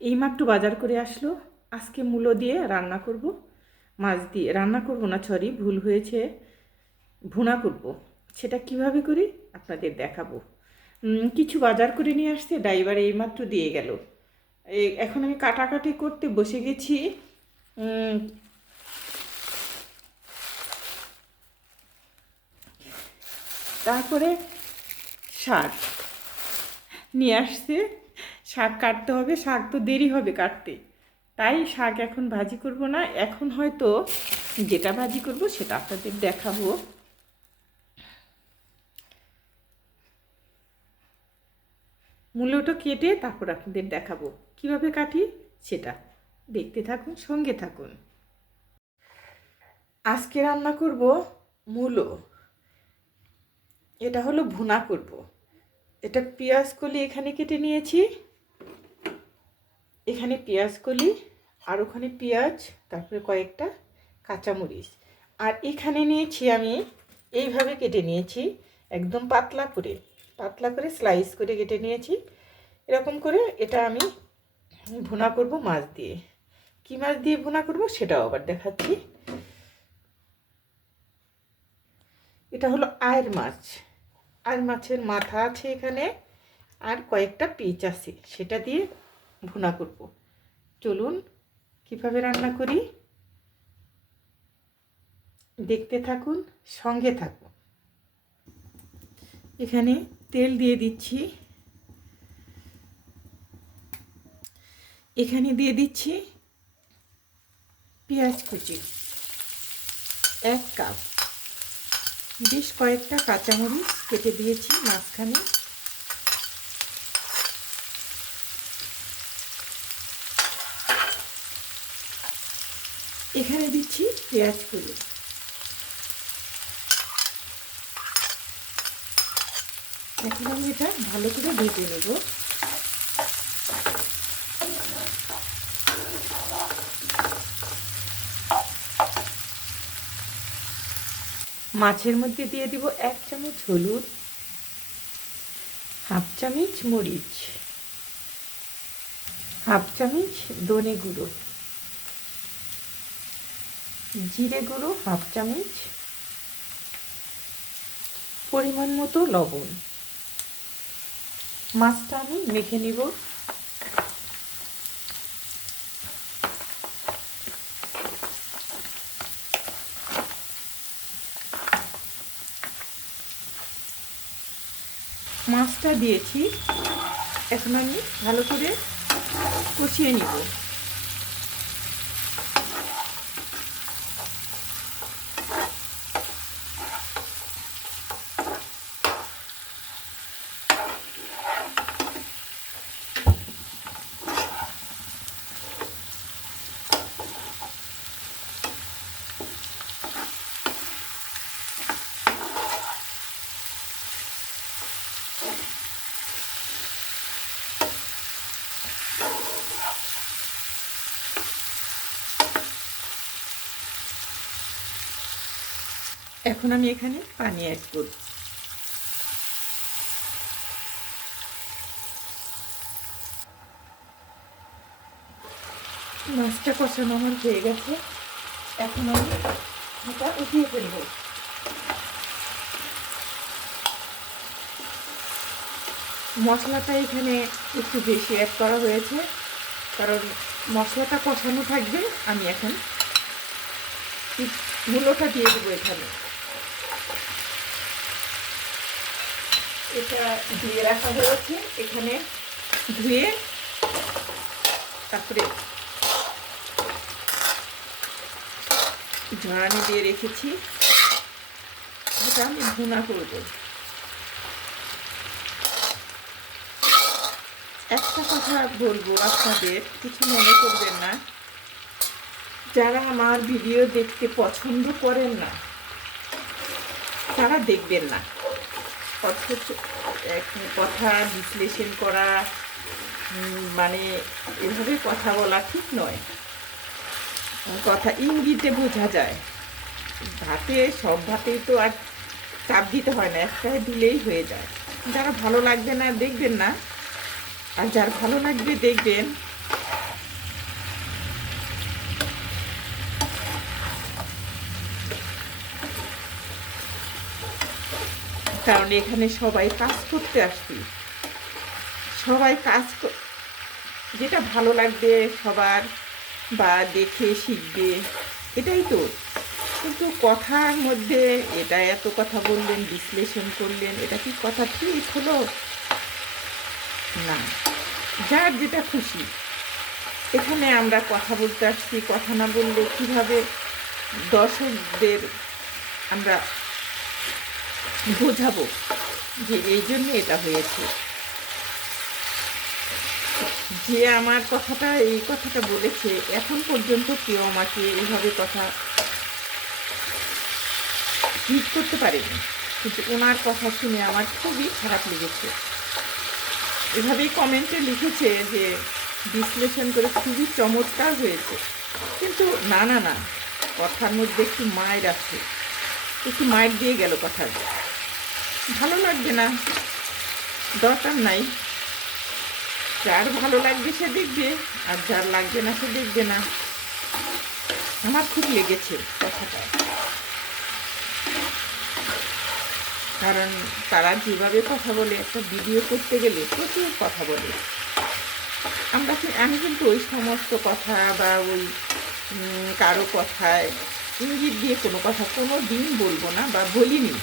এইমাত্র বাজার করে আসলো। আজকে মূলো দিয়ে রান্না করব, মাছ দিয়ে। রান্না করব না সরি ভুল হয়েছে। ভুনা করব। সেটা কীভাবে করি আপনাদের দেখাবো। কিছু বাজার করে নিয়ে আসছে, ড্রাইভার এইমাত্র দিয়ে গেল। এখন আমি কাটাকাটি করতে বসে গেছি। তারপরে শাক নিয়ে আসছে। শাক কাটতে হবে, শাক তো দেরি হবে কাটতে। তাই শাক এখন ভাজি করব না, এখন হয়তো যেটা ভাজি করব সেটা আপনাদের দেখাবো। মূল্যটা কেটে তারপর আপনাদের দেখাবো, কীভাবে কাটি সেটা। দেখতে থাকুন, সঙ্গে থাকুন। আজকে রান্না করব মূলো। এটা হলো ভুনা করব। এটা পেঁয়াজ কলি এখানে কেটে নিয়েছি। এখানে পেঁয়াজ কলি, আর ওখানে পেঁয়াজ, তারপরে কয়েকটা কাঁচামরিচ। আর এখানে নিয়েছি আমি, এইভাবে কেটে নিয়েছি, একদম পাতলা করে। পাতলা করে স্লাইস করে কেটে নিয়েছি। এরকম করে এটা আমি ভুনা করব মাছ দিয়ে। কী মাছ দিয়ে ভুনা করব সেটাও আবার দেখাচ্ছি। এটা হলো আয়ের মাছ। আর মাছের মাথা আছে এখানে, আর কয়েকটা পিচ আছে। সেটা দিয়ে ভুনা করব। চলুন, কীভাবে রান্না করি? দেখতে থাকুন, সঙ্গে থাকুন। এখানে তেল দিয়ে দিচ্ছি। এখানে দিয়ে দিচ্ছি পেঁয়াজ কুচি, এক কাপ। বেশ কয়েকটা কাঁচামরিচ কেটে দিয়েছি মাঝখানে। এখানে দিচ্ছি পেঁয়াজ কুলি এখন আমি এটা ভালো করে ভেজে নেব। মাছের মধ্যে দিয়ে দিব এক চামচ হলুদ, হাফ চামচ মরিচ, হাফ চামচ ধনে গুঁড়ো। জিরে গুঁড়ো, হাফ চামচ পরিমাণ মতো লবণ। মাছটা আমি মেখে নিব। মাছটা দিয়েছি। এখন আমি ভালো করে কষিয়ে নিব। এখন আমি এখানে পানি অ্যাড করব। মাছটা কষানো আমার হয়ে গেছে। এখন আমি এটা উঠিয়ে ফেলব। মশলাটা এখানে একটু বেশি অ্যাড করা হয়েছে। কারণ মশলাটা কষানো থাকবে, আমি এখন মূলোটা দিয়ে দেবো এখানে। এটা ধুয়ে রাখা হয়েছে। এখানে ধুয়ে তারপরে ঝরানি দিয়ে রেখেছি। এটা আমি ভুনা করব একটা কথা বলব আপনাদের, কিছু মনে করবেন না। যারা আমার ভিডিও দেখতে পছন্দ করেন না, তারা দেখবেন না। কথা বিশ্লেষণ করা মানে এভাবে কথা বলা ঠিক নয়। কথা ইঙ্গিতে বোঝা যায়। ভাতে, সব ভাতেই তো আর চাপ দিতে হয় না একটাই দিলেই হয়ে যায়। যারা ভালো লাগবে না, দেখবেন না। আর যার ভালো লাগবে, দেখবেন কারণ এখানে সবাই কাজ করতে আসছি। সবাই কাজ যেটা ভালো লাগবে সবার বা দেখে শিখবে, এটাই তো। কিন্তু কথার মধ্যে এটা এত কথা বললেন, বিশ্লেষণ করলেন, এটা কি কথা ঠিক হলো? না। যার যেটা খুশি। এখানে আমরা কথা বলতে আসছি, কথা না বললে কীভাবে দর্শকদের আমরা বোঝাবো যে এই জন্য এটা হয়েছে। যে আমার কথাটা, এই কথাটা বলেছে, এখন পর্যন্ত কেউ আমাকে এইভাবে কথা ঠিক করতে পারেনি। কিন্তু ওনার কথা শুনে আমার খুবই খারাপ লেগেছে। এভাবেই কমেন্টে লিখেছে যে, বিশ্লেষণ করে খুবই চমৎকার হয়েছে। কিন্তু না না না, কথার মধ্যে একটু মায়ের আছে। একটু মায়ের দিয়ে গেল কথা ভালো লাগবে না। দরকার নাই। যার ভালো লাগবে সে দেখবে, আর যার লাগবে না সে দেখবে না। আমার খুব লেগেছে কথাটা। কারণ তারা যেভাবে কথা বলে, একটা ভিডিও করতে গেলে প্রচুর কথা বলে। আমরা আমি কিন্তু ওই সমস্ত কথা বা ওই কারও কথায় ইঙ্গিত দিয়ে কোনো কথা কোনো দিন বলব না বা বলিনি।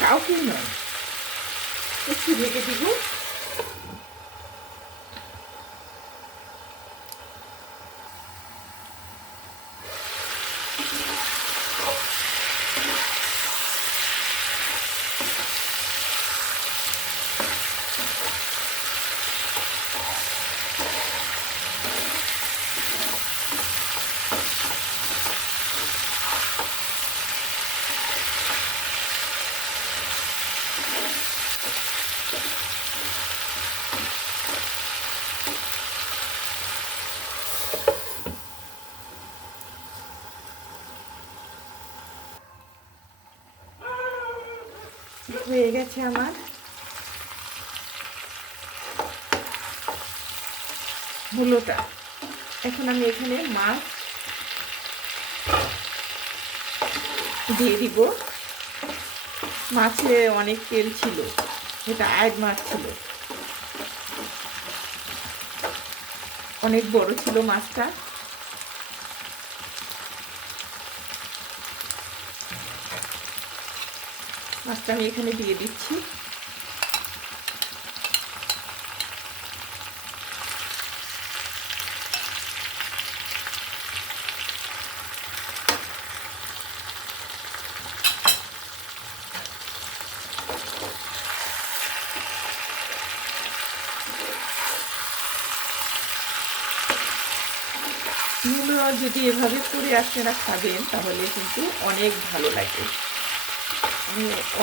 কাউকেই নয়। একটু ঢেকে দিব হয়ে গেছে আমার। মূলোটা এখন আমি এখানে মাছ দিয়ে দিব। মাছে অনেক তেল ছিল। এটা আয়ের মাছ ছিল। অনেক বড় ছিল মাছটা। মাছটা আমি এখানে দিয়ে দিচ্ছি। যদি এভাবে করে আপনারা খাবেন, তাহলে কিন্তু অনেক ভালো লাগে।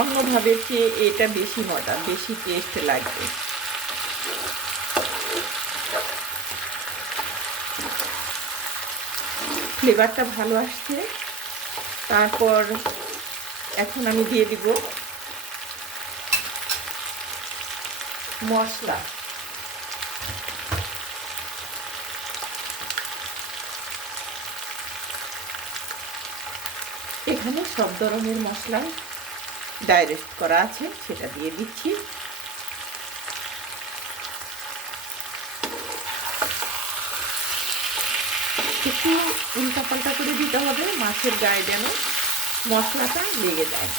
অন্যভাবে চেয়ে এটা বেশি মজা, বেশি টেস্ট লাগবে। ফ্লেভারটা ভালো আসছে। তারপর এখন আমি দিয়ে দিব মশলা। এখানে সব ধরনের মশলা ডাইরেক্ট করা আছে, সেটা দিয়ে দিচ্ছি। একটু উল্টা পাল্টা করে দিতে হবে, মাছের গায়ে যেন মশলাটা লেগে যায়।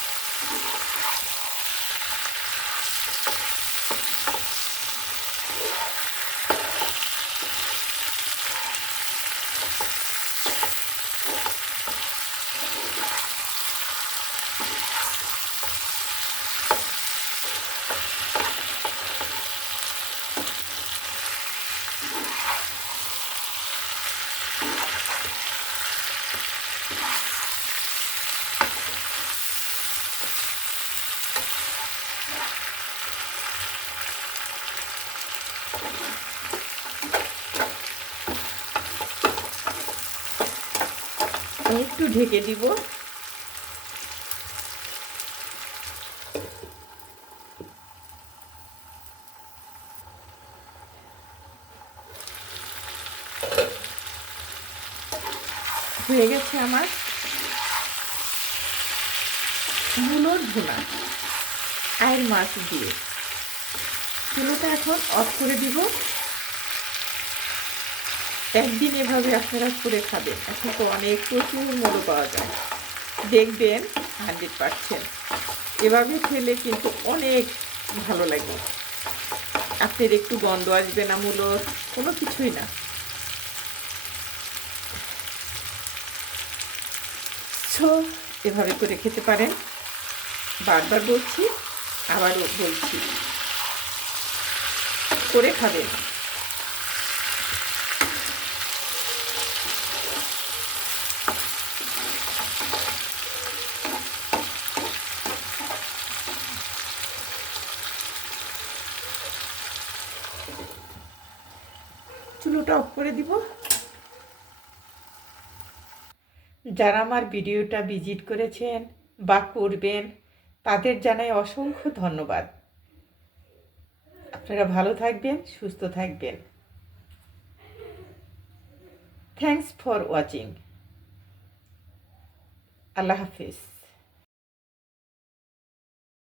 একটু ঢেকে দিব। হয়ে গেছে আমার মুলোর ধুলা আয়ের মাছ দিয়ে। চুলোটা এখন অফ করে দিব। একদিন এভাবে আপনারা করে খাবেন। এখন তো অনেক প্রচুর মূল্য পাওয়া যায়। দেখবেন হান্ড্রেড পার্সেন্ট। এভাবে খেলে কিন্তু অনেক ভালো লাগে। আপনার একটু গন্ধ আসবে না মূলর কোনো কিছুই না। সো, এভাবে করে খেতে পারেন। বারবার বলছি, আবারও বলছি, করে খাবেন চুলোটা অফ করে দিব। যারা আমার ভিডিওটা ভিজিট করেছেন বা করবেন, তাদের জানাই অসংখ্য ধন্যবাদ। আপনারা ভালো থাকবেন, সুস্থ থাকবেন। থ্যাংকস ফর ওয়াচিং আল্লাহ হাফিজ।